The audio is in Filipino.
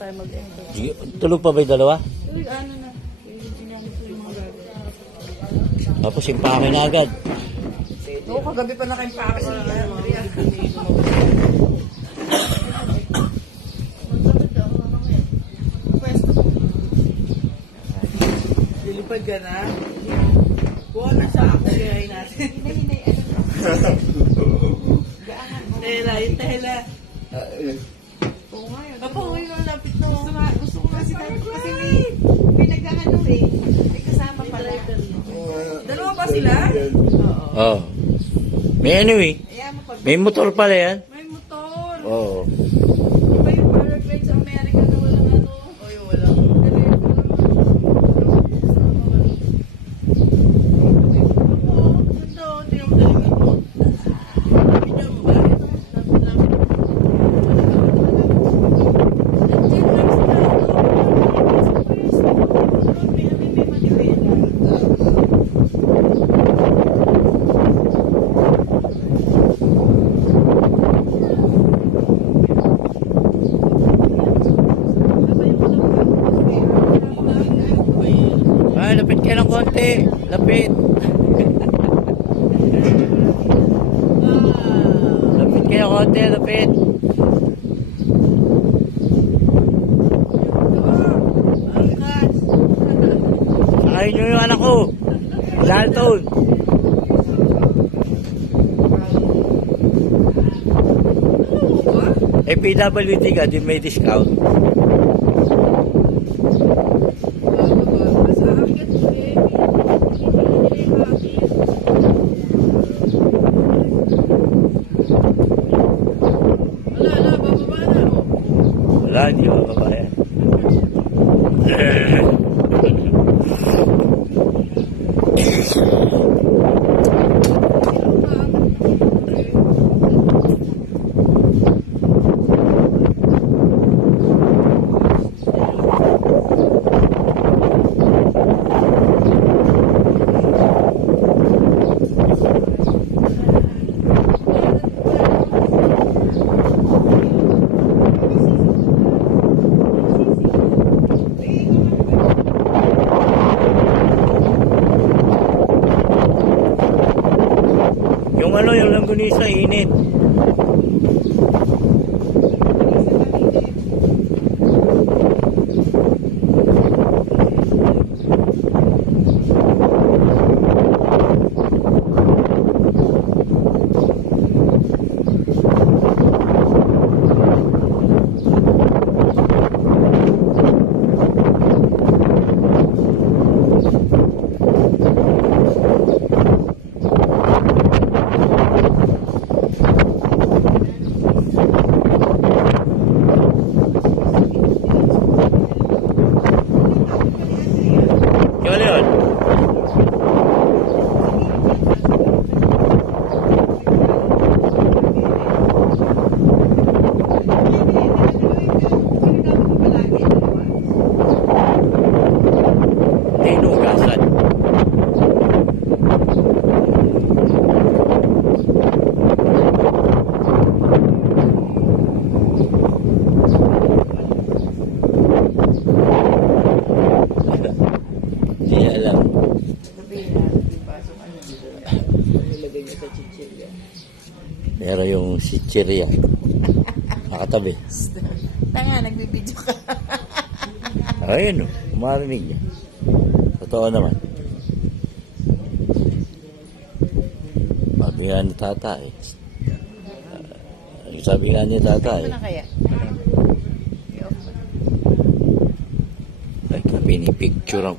tayo mag-enter. Tulog pa ba yung dalawa? Uy, ano na. Ginamit ko yung mga gagawin. Tapos impake na agad. Oo, kagabi pa naka-impake si Andrea. Lilipad ka na? Buwan na sa ako kaya natin. Tela, yung tela. Oo nga yun. Papa, uwi mo lapit na. Gusto ko nga si Tati. Kasi may nag-ano eh. May kasama pala. Dalawa ba sila? Oo. Oh. May ano eh. Ayan mo pag... May motor pala yan. May motor. Oo. Iba yung paraglide sa Amerika na walang ano. O yung walang. Ay, lapit kayo ng konti. Lapit. Lapit kayo ng konti, lapit. Ayaw nyo yung anak ko. Dalton. Eh, PWD ka, di may discount. Wala, hindi mo kabayan. Yung ano, yung langgunisa, init. Yung ano yun? Tinugasan. Hindi alam. Pero yung chichirya, nakatabi. Tanga, nagbibidyo ka. Ayun o, marinig niya. Totoo naman. Sabi nga ni tata eh. Sabi nga ni tata eh. Ano na kaya? Ay, pinipicturean ko